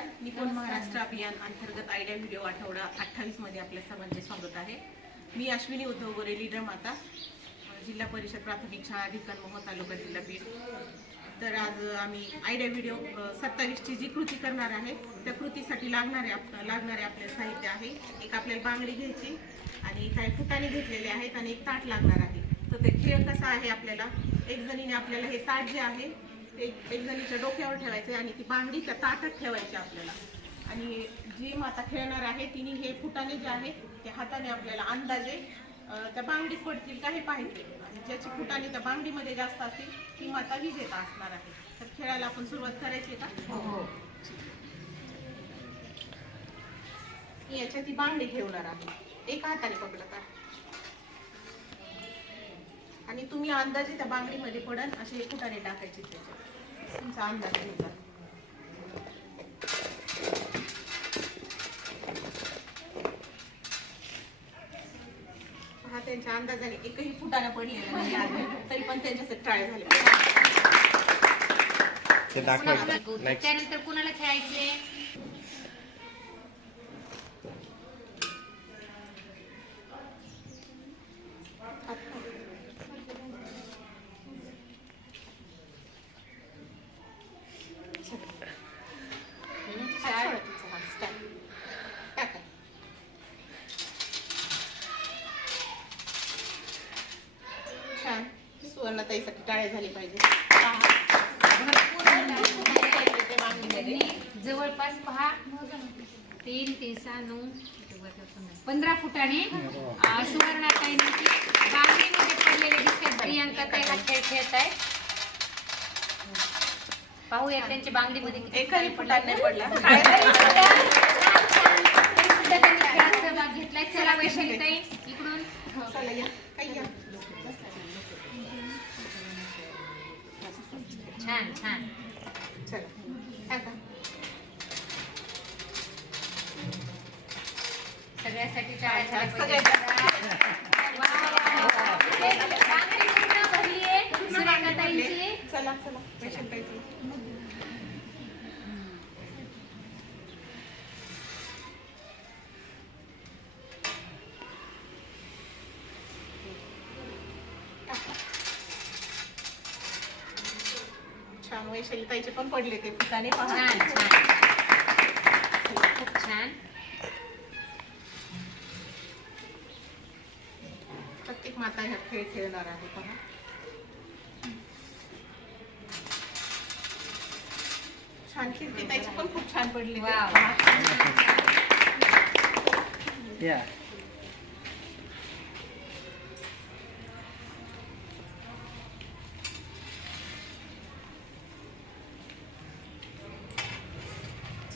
नमस्कार. निपुण महाराष्ट्र अभियान अंतर्गत आयडिया व्हिडिओ आठवडा अठ्ठावीसमध्ये आपल्या सर्वांचे स्वागत आहे. मी अश्विनी उद्धव गोरे लीडर माता जिल्हा परिषद प्राथमिक शाळा अधिकार मोह तालुका जिल्हा बीड. तर आज आम्ही आयडिया व्हिडिओ सत्तावीसची जी कृती करणार आहे त्या कृतीसाठी लागणारे आप लागणारे आपले साहित्य आहे. एक आपल्याला बांगडी घ्यायची आणि काही फुटाणे घेतलेले आहेत आणि एक ताट लागणार आहे. तर ते खेळ कसा आहे आपल्याला? एक जणीने आपल्याला हे ताट जे आहे ते एक जणीच्या डोक्यावर ठेवायचे आणि ती बांगडी त्या ताटात ठेवायची आपल्याला. आणि जी माता खेळणार आहे तिने हे फुटाणे जे आहे ते हाताने आपल्याला अंदाजे त्या बांगडीत पडतील का हे पाहायचे. आणि ज्याची फुटाणे त्या बांगडीमध्ये जास्त असतील ती माता विजेता असणार आहे. तर खेळायला आपण सुरुवात करायची का? मी याच्यात ती बांगडी ठेवणार आहे. एका हाताने पकडत आहे. आणि तुम्ही अंदाजे त्या बांगडीमध्ये पडन असे फुटाणे टाकायचे त्याच्यात तुमचा अंदाज घ्यायचा हा त्यांच्या अंदाजाने एकही फुटाणा पडलेला नाही. तरी पण त्यांच्यासाठी ट्राय झाले. त्यानंतर कुणाला खेळायचे हा, सोडा तुमचा हात. Start. टाका. छान सुवर्णताईसाठी टाळे झाले पाहिजे. ते. जवळपास पहा तीन तीन सहा नऊ पंधरा फुटाने अं, सुवर्णाताईंची बांगडीमध्ये पडलेले दिसतात. प्रियांका ताई हा खेळ खेळत आहे पाहूया त्यांच्या बांगडीमध्ये एकही फुटाण नाही पडला. सहभाग घेतलाय. चला वैशाली ताई इकडून. छान छान. चला. टाका. सगळ्यासाठी टाळ्या झाल्या सगळ्यात पाहिजेत. वा, वा, वा. ते बांगडी पूर्ण भरली आहे सुरेखाताईंची. चला चला वैशालीताई चला. टाका. छान वैशालीताईचे पण पडले ते. ठिकाणी पहा. छान छान. खूप छान. प्रत्येक माता ह्या खेळ खेळणार आहे पहा. छान त्याचे पण खूप छान पडले. वा, या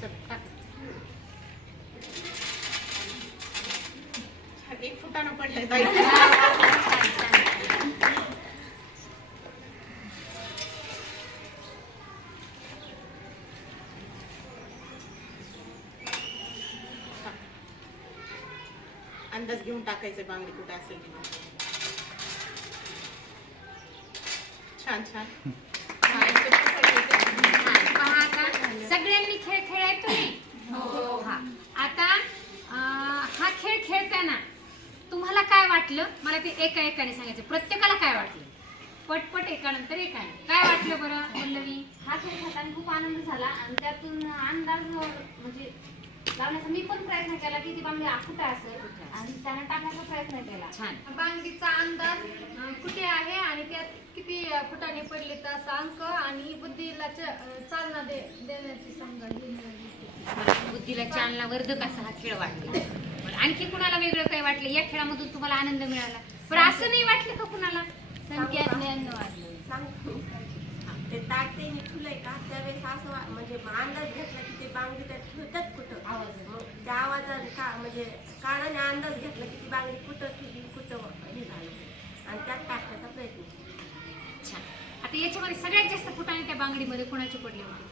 चल, टाक. छान, एक फुटानं पडले ताई अंदाज घेऊन टाकायचं बांगडी कुठे असेल छान छान हा, इथे पण पडले ते. छान. पहा आता सगळ्यांनी खेळ खेळाय तुम्ही हा आता अं, हा खेळ खेळताना तुम्हाला काय वाटलं मला ते एका एकाने सांगायचं प्रत्येकाला काय वाटलं? पटपट एकानंतर एकाने. काय वाटलं बरं पल्लवी हा खेळ खेळताना खूप आनंद झाला. आणि त्यातून अंदाज म्हणजे लावण्याचा मी पण प्रयत्न केला की ती बांगडी आखुटा असेल. आणि त्याने टाकण्याचा प्रयत्न केला. छान. बांगडीचा अंदाज अं, कुठे आहे आणि त्यात किती अं, फुटाणे पडले तर असा अंक आणि बुद्धीला च- चालना दे देण्याची समजा ही. बुद्धीला चालना वर्धक असा हा खेळ वाटला. बरं, आणखी कुणाला वेगळं काय वाटलं? या खेळामधून तुम्हाला आनंद मिळाला? पण असं नाही वाटलं का कुणाला? संख्या ज्ञान वाढलं सांगतो. ते ताट ते निघलंय का? त्यावेळेस असं वा- म्हणजे अंदाज घेतला की ते बांगडी त्यात ठेवतात कुठं? मग त्या आवाजाने का म्हणजे कानाने अंदाज घेतला की ती बांगडी कुठं ठेवली कुठं हे झालं. आणि त्यात टाकण्याचा प्रयत्न केला. छान आता याच्यामध्ये सगळ्यात जास्त फुटाणे त्या बांगडीमध्ये कोणाचे पडले होते?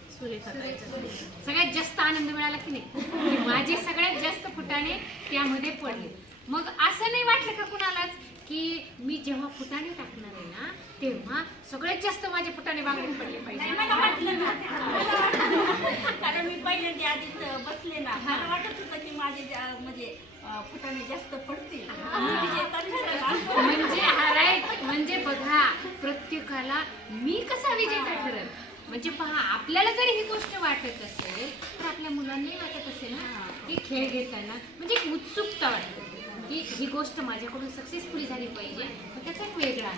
सगळ्यात जास्त आनंद मिळाला की नाही? माझे सगळ्यात जास्त फुटाणे त्यामध्ये पडले. मग असं नाही वाटलं का कुणालाच की मी जेव्हा फुटाणे टाकणार आहे ना तेव्हा सगळ्यात जास्त माझे फुटाणे बांगडीत पडले पाहिजे. मला वाटलं ना. मला वाटलं. कारण मी पहिल्यांदा आधीच बसले ना. मला वाटत होतं की माझे जा- म्हणजे अं, फुटाणे जास्त पडतील. मी. म्हणजे हा म्हणजे बघा प्रत्येकाला मी कसा विजेता ठरल म्हणजे पहा आपल्याला जरी ही गोष्ट वाटत असेल तर आपल्या मुलांनाही वाटत असेल ना की खेळ घेताना म्हणजे एक उत्सुकता वाटते. की ही गोष्ट माझ्याकडून सक्सेसफुली झाली पाहिजे. त्याचा एक वेगळा.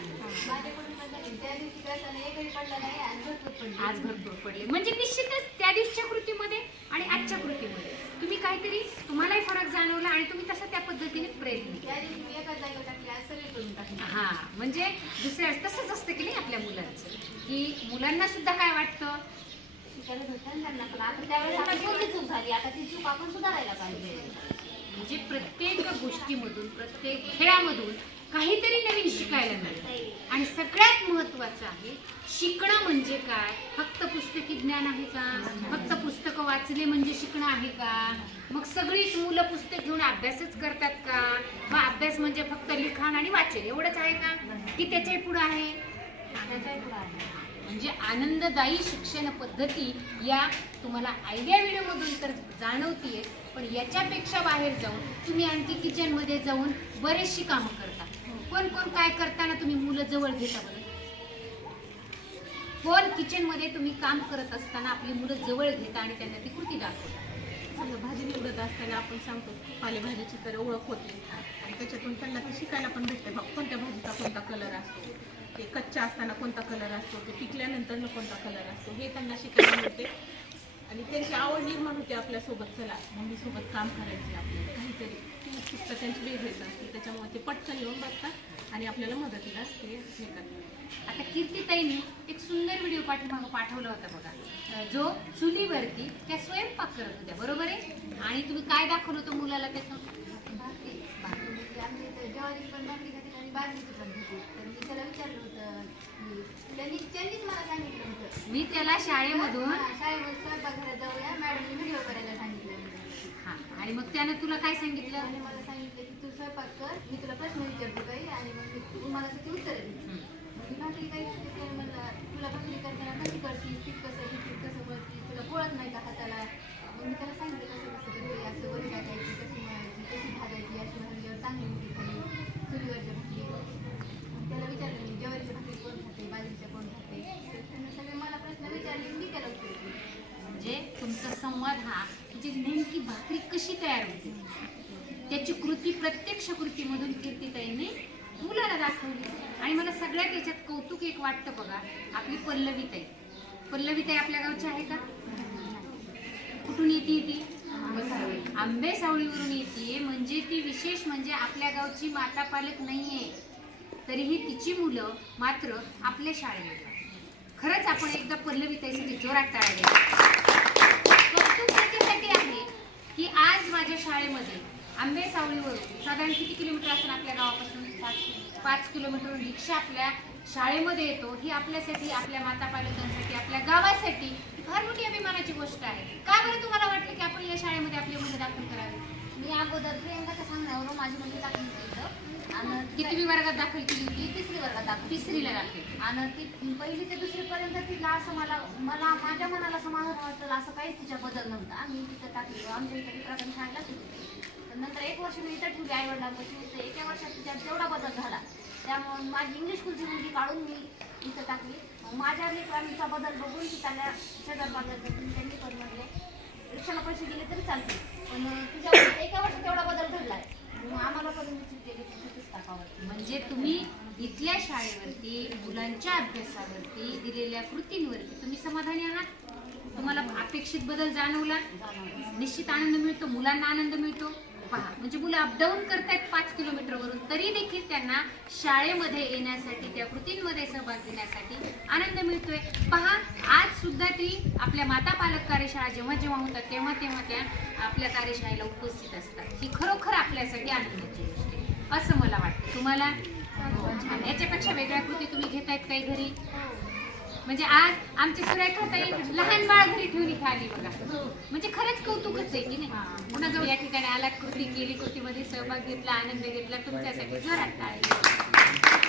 आज भरपूर पडले. म्हणजे निश्चितच त्या दिवशीच्या कृतीमध्ये आणि आजच्या कृतीमध्ये तुम्ही काहीतरी तुम्हालाही फरक जाणवला आणि तुम्ही तसं त्या पद्धतीने प्रयत्न केले. हा म्हणजे दुसऱ्या तसंच असतं की नाही आपल्या मुलांचं. की मुलांना सुद्धा काय वाटतं? शिकायला भेटलं ना त्यांना पण आता त्यावेळेस आपली चूक झाली? आता ती चूक आपण सुधारायला पाहिजे. म्हणजे प्रत्येक गोष्टीमधून प्रत्येक खेळामधून काहीतरी नवीन शिकायला मिळतं. आणि सगळ्यात महत्वाचं आहे शिकणं म्हणजे काय? फक्त पुस्तकी ज्ञान आहे का? फक्त पुस्तकं वाचले म्हणजे शिकणं आहे का? मग सगळीच मुलं पुस्तक घेऊन अभ्यासच करतात का? मग अभ्यास म्हणजे फक्त लिखाण आणि वाचन एवढंच आहे का? की त्याच्याही पुढं आहे? त्याच्याही पुढं आहे. म्हणजे आनंददायी शिक्षण पद्धती या तुम्हाला आयडिया व्हिडिओमधून तर जाणवतीये. पण याच्यापेक्षा बाहेर जाऊन तुम्ही आणखी किचनमध्ये जाऊन बरेचशी कामं करता. कोण कोण काय करताना तुम्ही मुलं जवळ घेता बरं? कोण किचनमध्ये तुम्ही काम करत असताना आपली मुलं जवळ घेता आणि त्यांना ती कृती दाखवता? समजा भाजी निवडत असताना आपण सांगतो पालेभाजीची तर ओळख होते. आणि त्याच्यातून त्यांना ते शिकायला पण भेटते. बघ, कोणत्या भाजीचा कोणता कलर असतो. ते कच्च्या असताना कोणता कलर असतो ते पिकल्यानंतर कोणता कलर असतो हे त्यांना शिकायला मिळते. आणि त्यांची आवड निर्माण होते आपल्यासोबत चला मम्मीसोबत काम करायचे आपल्याला. काहीतरी ती उत्सुकता त्यांची वेगळीच असते त्याच्यामुळे ते पटकन येऊन बसतात आणि आपल्याला मदतीला ते हे करतात. आता कीर्तीताईने एक सुंदर व्हिडिओ पाठीमागं पाठवला होता बघा. जो चुलीवरती त्या स्वयंपाक करत होत्या बरोबर आहे? आणि तुम्ही काय दाखवलं होतं मुलाला त्याचं? मी त्याला शाळेमधून शाळेमध्ये स्वयंपाकघरात जाऊया. मॅडमने व्हिडिओ करायला सांगितलं. आणि मग त्यानं तुला काय सांगितलं? आणि मला सांगितलं की तू स्वयंपाक कर. मी तुला प्रश्न विचारतो काही. आणि मग तू मला त्याची उत्तर मी भाकरी काही म्हणलं तुला भाकरी करताना कशी करते पीठ कसं हे पीठ कसं करते तुला पोळत नाही का हाताला? मग मी त्याला सांगितलं कसं कसं करते असं वरी टाकायची कशी मळायची कशी भाजायची अशी भाजल्यावर चांगली होती खाली चुलीवरच्या भाकरी मग त्याला विचारलं मी ज्वारीच्या भाकरी कोण खाते बाजरीच्या कोण खाते तर त्यानं सगळे मला प्रश्न विचारले मी त्याला उत्तर दिली म्हणजे तुमचा संवाद हा म्हणजे नेमकी भाकरी कशी तयार होते? त्याची कृती प्रत्यक्ष कृतीमधून कीर्तीताईंनी मुलाला दाखवली. आणि मला सगळ्यात याच्यात कौतुक एक वाटतं बघा आपली पल्लवीताई. पल्लवीताई आपल्या गावची आहे का? कुठून येते ती? आंबे सावळीवरून येते. म्हणजे ती विशेष म्हणजे आपल्या गावची माता पालक नाहीये. तरीही तिची मुलं मात्र आपल्या शाळेत खरंच आपण एकदा पल्लवीताईसाठी जोरात टाळले. कौतुक आहे की आज माझ्या शाळेमध्ये आंबे सावळीवरून साधारण किती किलोमीटर असेल आपल्या गावापासून? पाच पाच किलोमीटर रिक्षा आपल्या शाळेमध्ये येतो. ही आपल्यासाठी आपल्या माता पालकांसाठी आपल्या गावासाठी फार मोठी अभिमानाची गोष्ट आहे. का बरं तुम्हाला वाटलं की आपण या शाळेमध्ये आपली मुलं दाखल करावी? मी अगोदर प्रियंकाच्या सांगण्यावरून माझी मुली दाखल केलं आणि कितवी वर्गात दाखल केली ती तिसरी वर्गात दाखवली तिसरीला दाखल आणि ती पहिली ते दुसरीपर्यंत तिला असं मला मला माझ्या मनाला समाधान वाटलं असं काहीच तिच्या बदल नव्हता. मी तिथं टाकली. आमच्या इथं प्राथमिक शाळेलाच होती तर नंतर एक वर्ष मी इथं ठेवली आई वडिलांपाशी तर एका वर्षात तिच्यात तेवढा बदल झाला त्यामुळे माझी इंग्लिश स्कूलची मुलगी काढून मी इथं टाकली. माझ्या लेकरांचा बदल बघून ती त्याला शेजार बाजारचं त्यांनी पण म्हटले रिक्षाला पैसे गेले तरी चालते पण तुझ्या एका वर्षात तेवढा बदल घडलाय. मग आम्हाला पण म्हणजे तुम्ही इथल्या शाळेवरती मुलांच्या अभ्यासावरती दिलेल्या कृतींवरती तुम्ही समाधानी आहात? तुम्हाला अपेक्षित बदल जाणवला? निश्चित आनंद मिळतो? मुलांना आनंद मिळतो? पहा म्हणजे मुलं अपडाऊन करतायत पाच किलोमीटरवरून तरी देखील त्यांना शाळेमध्ये येण्यासाठी त्या कृतींमध्ये सहभाग घेण्यासाठी आनंद मिळतोय. पहा आज सुद्धा ती आपल्या माता पालक कार्यशाळा जेव्हा जेव्हा होतात तेव्हा तेव्हा त्या आपल्या कार्यशाळेला उपस्थित असतात. ही खरोखर आपल्यासाठी आनंदाची गोष्ट असं मला वाटतं. तुम्हाला छान. याच्यापेक्षा वेगळ्या कृती तुम्ही घेतायत काही घरी? म्हणजे आज आमची सुरेखाताई लहान बाळ घरी ठेवून इथे आली बघा. म्हणजे खरंच कौतुकच आहे की नाही? पुन्हा जाऊ या ठिकाणी आला कृती केली कृतीमध्ये सहभाग घेतला आनंद घेतला तुमच्यासाठी घरात टाळी